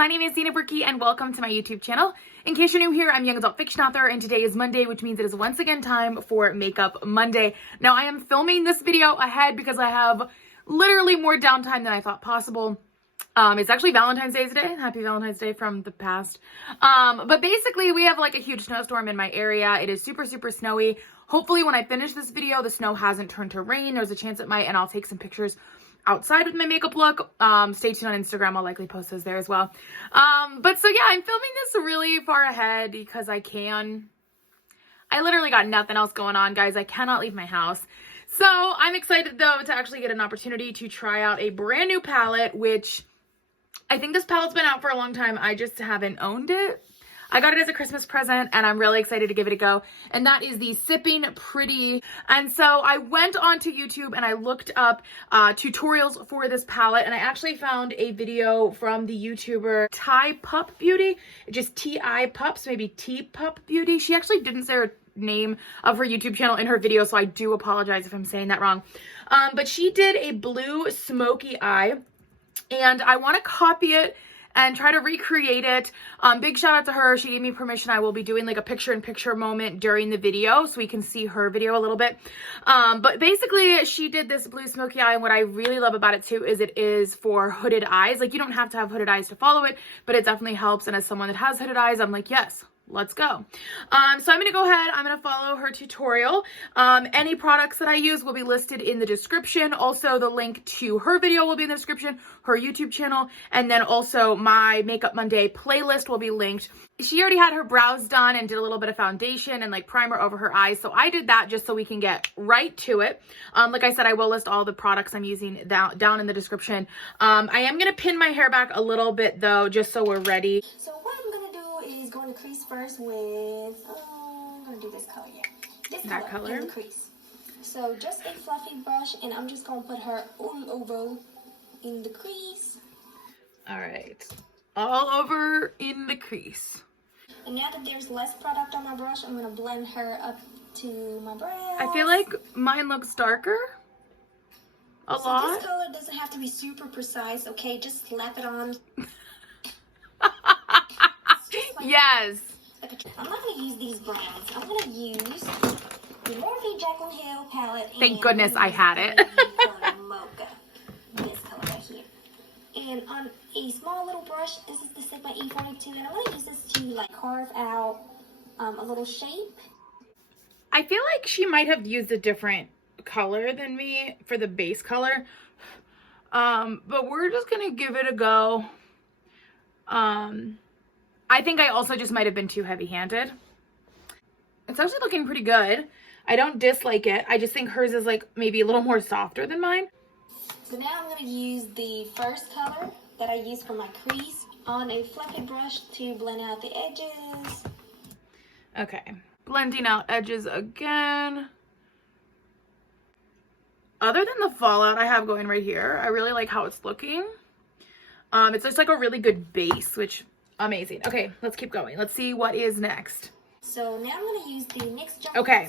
my name is Zena Bricky and welcome to my YouTube channel. In case you're new here, I'm a young adult fiction author and today is Monday, which means it is once again time for Makeup Monday. Now I am filming this video ahead because I have literally more downtime than I thought possible. It's actually Valentine's Day today. Happy Valentine's Day from the past. But basically we have like a huge snowstorm in my area. It is super snowy. Hopefully when I finish this video, the snow hasn't turned to rain. There's a chance it might, and I'll take some pictures outside with my makeup look. Stay tuned on Instagram. I'll likely post those there as well. But so yeah, I'm filming this really far ahead because I can. I literally got nothing else going on, guys. I cannot leave my house. So I'm excited though to actually get an opportunity to try out a brand new palette, which I think this palette's been out for a long time. I just haven't owned it. I got it as a Christmas present and I'm really excited to give it a go. And that is the Sipping Pretty. And so I went onto YouTube and I looked up tutorials for this palette, and I actually found a video from the YouTuber Ty Pup Beauty. Just T-I Pups, maybe T Pup Beauty. She actually didn't say her name of her YouTube channel in her video, so I do apologize if I'm saying that wrong. But she did a blue smoky eye and I want to copy it and try to recreate it. Big shout out to her. She gave me permission. I will be doing like a picture-in-picture moment during the video so we can see her video a little bit. But basically she did this blue smoky eye, and what I really love about it too is it is for hooded eyes. Like, you don't have to have hooded eyes to follow it, but it definitely helps. And as someone that has hooded eyes, I'm like, yes, let's go. So I'm going to go ahead. I'm going to follow her tutorial. Any products that I use will be listed in the description. Also, the link to her video will be in the description, her YouTube channel, and then also my Makeup Monday playlist will be linked. She already had her brows done and did a little bit of foundation and like primer over her eyes. So I did that just so we can get right to it. Like I said, I will list all the products I'm using down in the description. I am going to pin my hair back a little bit though, just so we're ready. So what I'm going to do is go in the crease first with, I'm going to do this color here. This color in the crease. So just a fluffy brush, and I'm just going to put her all over in the crease. All right. All over in the crease. And now that there's less product on my brush, I'm going to blend her up to my brows. I feel like mine looks darker. A lot. This color doesn't have to be super precise, okay? Just slap it on. Yes. I'm not going to use these browns. I'm going to use the Morphe Jaclyn Hill palette. Thank goodness I had it. Mocha. This color right here. And on a small little brush, this is the Sigma E42, and I want to use this to like carve out a little shape. I feel like she might have used a different color than me for the base color. But we're just going to give it a go. I think I also just might have been too heavy-handed. It's actually looking pretty good. I don't dislike it. I just think hers is like maybe a little more softer than mine. So now I'm going to use the first color that I used for my crease on a fluffy brush to blend out the edges. Okay. Blending out edges again. Other than the fallout I have going right here, I really like how it's looking. It's just like a really good base, which amazing. Okay, let's keep going. Let's see what is next. So now I'm going to use the NYX Okay.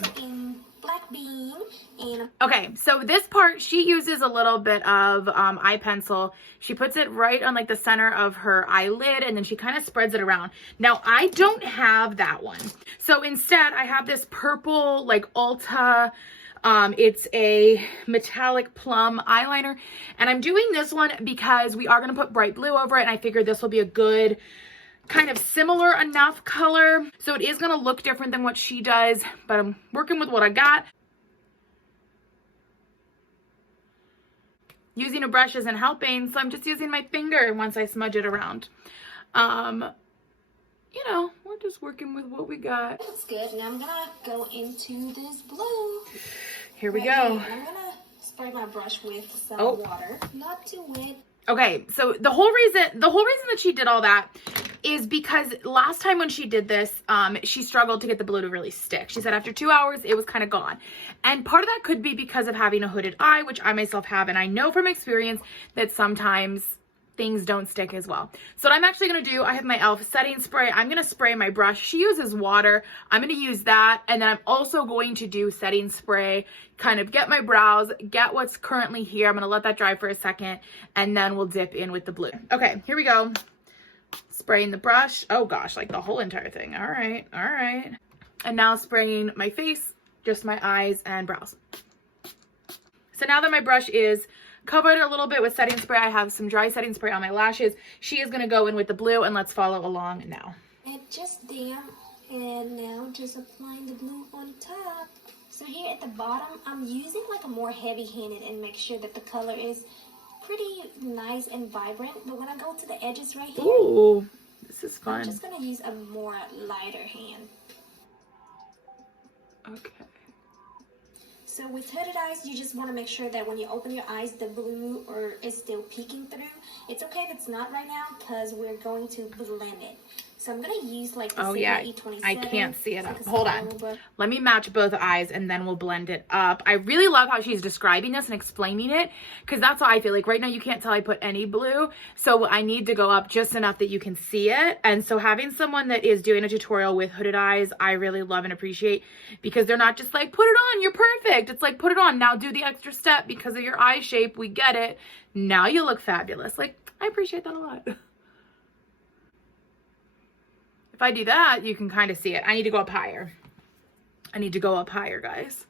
Black Bean. And okay, so this part, she uses a little bit of eye pencil. She puts it right on like the center of her eyelid, and then she kind of spreads it around. Now, I don't have that one. So instead, I have this purple like Ulta. It's a metallic plum eyeliner, and I'm doing this one because we are going to put bright blue over it, and I figured this will be a good kind of similar enough color. So it is going to look different than what she does, but I'm working with what I got. Using a brush isn't helping, so I'm just using my finger once I smudge it around. You know, we're just working with what we got. That's good. Now I'm going to go into this blue. Here we go. I'm going to spray my brush with some water. Not too wet. Okay, so the whole reason that she did all that is because last time when she did this, she struggled to get the blue to really stick. She said after 2 hours, it was kind of gone. And part of that could be because of having a hooded eye, which I myself have. And I know from experience that sometimes things don't stick as well. So what I'm actually going to do, I have my e.l.f. setting spray. I'm going to spray my brush. She uses water. I'm going to use that. And then I'm also going to do setting spray, kind of get my brows, get what's currently here. I'm going to let that dry for a second, and then we'll dip in with the blue. Okay, here we go. Spraying the brush. Oh gosh, like the whole entire thing. All right, all right. And now spraying my face, just my eyes and brows. So now that my brush is covered a little bit with setting spray, I have some dry setting spray on my lashes. She is going to go in with the blue, and let's follow along now. And just there, and now just applying the blue on top. So here at the bottom, I'm using like a more heavy-handed and make sure that the color is pretty nice and vibrant. But when I go to the edges right here, ooh, this is fun. I'm just going to use a more lighter hand. Okay. So with hooded eyes, you just want to make sure that when you open your eyes, the blue is still peeking through. It's okay if it's not right now because we're going to blend it. So I'm going to use like the E27. I can't see it. Hold on. Let me match both eyes and then we'll blend it up. I really love how she's describing this and explaining it because that's how I feel. Like right now you can't tell I put any blue. So I need to go up just enough that you can see it. And so having someone that is doing a tutorial with hooded eyes, I really love and appreciate because they're not just like, put it on, you're perfect. It's like, put it on, now do the extra step because of your eye shape. We get it. Now you look fabulous. Like, I appreciate that a lot. If I do that, you can kind of see it. I need to go up higher. I need to go up higher, guys.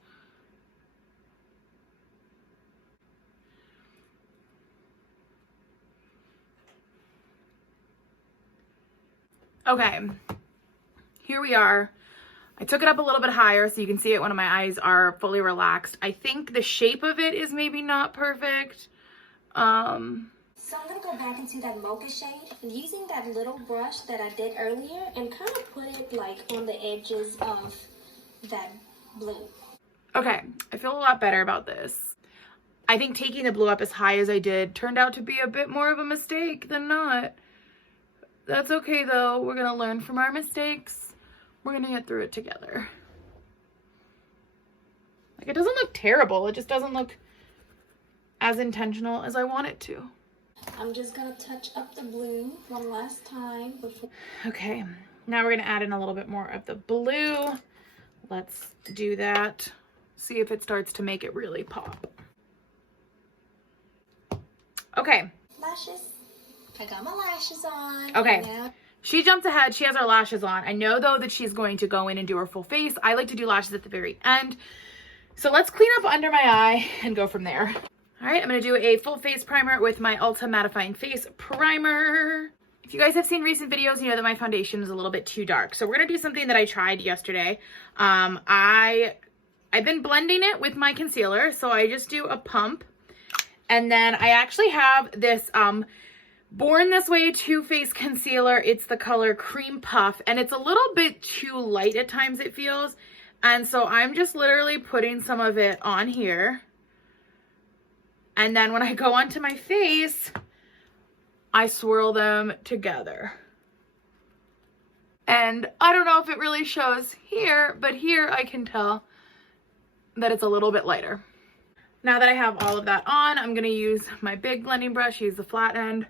Okay, here we are. I took it up a little bit higher so you can see it when my eyes are fully relaxed. I think the shape of it is maybe not perfect. So I'm going to go back into that mocha shade using that little brush that I did earlier and kind of put it like on the edges of that blue. Okay, I feel a lot better about this. I think taking the blue up as high as I did turned out to be a bit more of a mistake than not. That's okay though, we're going to learn from our mistakes. We're going to get through it together. Like it doesn't look terrible, it just doesn't look as intentional as I want it to. I'm just going to touch up the blue one last time. Okay, now we're going to add in a little bit more of the blue. Let's do that. See if it starts to make it really pop. Okay. Lashes. I got my lashes on. Okay. Now she jumped ahead. She has her lashes on. I know though that she's going to go in and do her full face. I like to do lashes at the very end. So let's clean up under my eye and go from there. All right, I'm going to do a full face primer with my Ulta Mattifying Face Primer. If you guys have seen recent videos, you know that my foundation is a little bit too dark. So we're going to do something that I tried yesterday. I've been blending it with my concealer. So I just do a pump. And then I actually have this Born This Way TooFace concealer. It's the color Cream Puff. And it's a little bit too light at times, it feels. And so I'm just literally putting some of it on here. And then when I go onto my face, I swirl them together. And I don't know if it really shows here, but here I can tell that it's a little bit lighter. Now that I have all of that on, I'm going to use my big blending brush, use the flat end,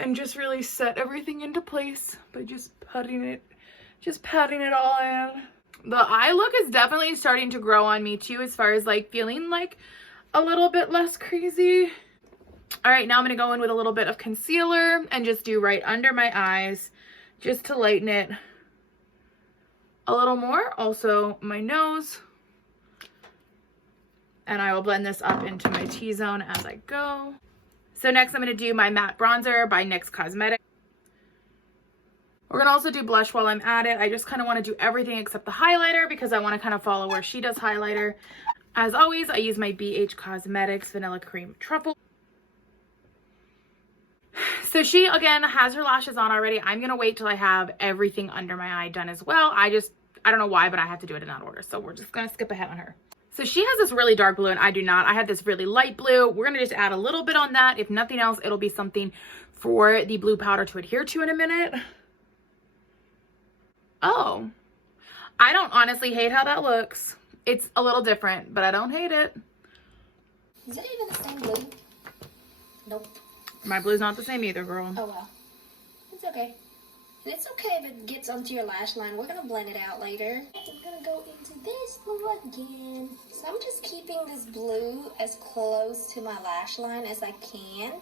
and just really set everything into place by just patting it all in. The eye look is definitely starting to grow on me too, as far as like feeling like a little bit less crazy. All right, now I'm going to go in with a little bit of concealer and just do right under my eyes just to lighten it a little more. Also my nose. And I will blend this up into my T-zone as I go. So next I'm going to do my matte bronzer by NYX Cosmetics. We're going to also do blush while I'm at it. I just kind of want to do everything except the highlighter because I want to kind of follow where she does highlighter. As always, I use my BH Cosmetics Vanilla Cream Truffle. So she, again, has her lashes on already. I'm going to wait till I have everything under my eye done as well. I don't know why, but I have to do it in that order. So we're just going to skip ahead on her. So she has this really dark blue and I do not. I have this really light blue. We're going to just add a little bit on that. If nothing else, it'll be something for the blue powder to adhere to in a minute. Oh, I don't honestly hate how that looks. It's a little different, but I don't hate it. Is it even the same blue? Nope. My blue's not the same either, girl. Oh well. It's okay. And it's okay if it gets onto your lash line. We're going to blend it out later. I'm going to go into this blue again. So I'm just keeping this blue as close to my lash line as I can.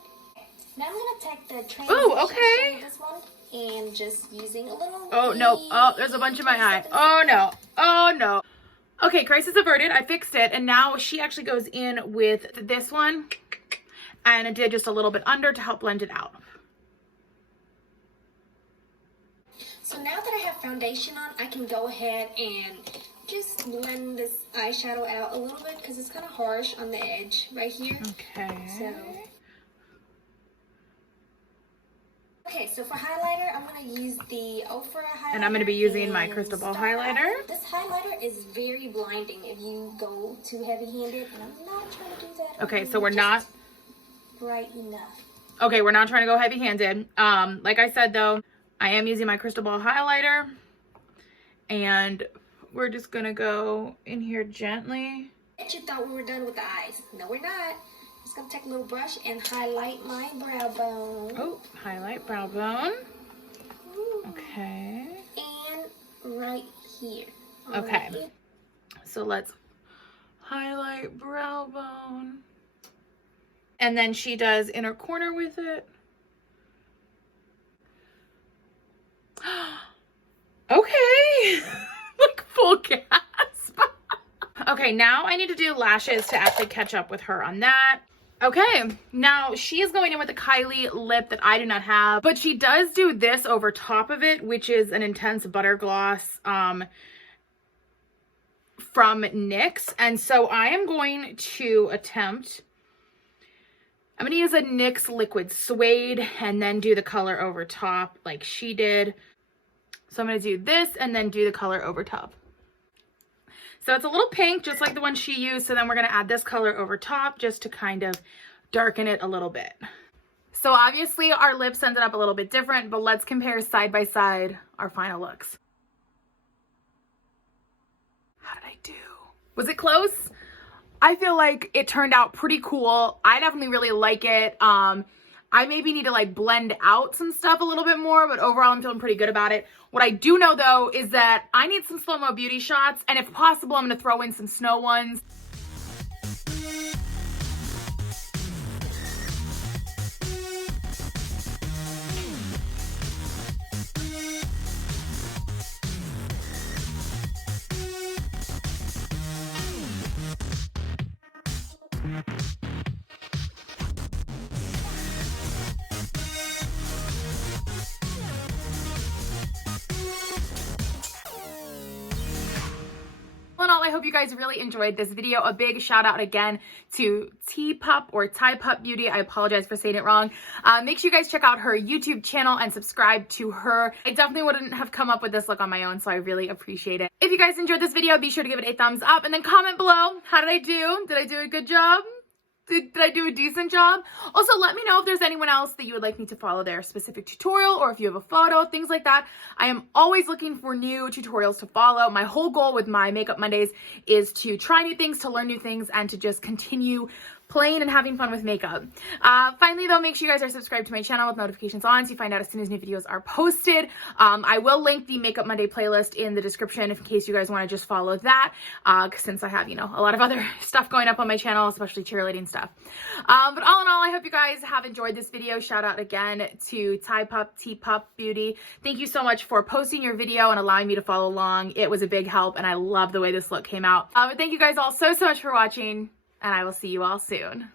Now I'm gonna take the transition Oh, okay. shade, this one, and just using a little. Oh no! Oh, there's a bunch in my eye. Oh no! Oh no! Okay, crisis averted. I fixed it, and now she actually goes in with this one, and I did just a little bit under to help blend it out. So now that I have foundation on, I can go ahead and just blend this eyeshadow out a little bit because it's kind of harsh on the edge right here. Okay, so for highlighter, I'm going to use the Ulta highlighter. And I'm going to be using my crystal ball highlighter. This highlighter is very blinding if you go too heavy-handed, and I'm not trying to do that. Okay, so we're not... Bright enough. Okay, we're not trying to go heavy-handed. Like I said, though, I am using my crystal ball highlighter. And we're just going to go in here gently. You thought we were done with the eyes. No, we're not. Just gonna take a little brush and highlight my brow bone. Oh, highlight brow bone. Okay. And right here. Okay. So let's highlight brow bone. And then she does inner corner with it. Okay. Like full gasp. Okay, now I need to do lashes to actually catch up with her on that. Okay, now she is going in with a Kylie lip that I do not have, but she does do this over top of it, which is an intense butter gloss from NYX. And so I am going to attempt, I'm going to use a NYX liquid suede and then do the color over top like she did. So I'm going to do this and then do the color over top. So it's a little pink, just like the one she used. So then we're going to add this color over top just to kind of darken it a little bit. So obviously our lips ended up a little bit different, but let's compare side by side our final looks. How did I do? Was it close? I feel like it turned out pretty cool. I definitely really like it. I maybe need to like blend out some stuff a little bit more, but overall I'm feeling pretty good about it. What I do know though is that I need some slow-mo beauty shots, and if possible I'm going to throw in some snow ones. All in all, I hope you guys really enjoyed this video. A big shout out again to T-Pup or Ty Pup Beauty. I apologize for saying it wrong. Make sure you guys check out her YouTube channel and subscribe to her. I definitely wouldn't have come up with this look on my own, so I really appreciate it. If you guys enjoyed this video, be sure to give it a thumbs up and then comment below. How did I do? Did I do a good job? Did I do a decent job? Also, let me know if there's anyone else that you would like me to follow their specific tutorial, or if you have a photo, things like that. I am always looking for new tutorials to follow. My whole goal with my Makeup Mondays is to try new things, to learn new things, and to just continue playing and having fun with makeup. Finally though, make sure you guys are subscribed to my channel with notifications on so you find out as soon as new videos are posted. I will link the Makeup Monday playlist in the description in case you guys want to just follow that, since I have, you know, a lot of other stuff going up on my channel, especially cheerleading stuff. But all in all, I hope you guys have enjoyed this video. Shout out again to T-Pup Beauty. Thank you so much for posting your video and allowing me to follow along. It was a big help, and I love the way this look came out. But thank you guys all so much for watching, and I will see you all soon.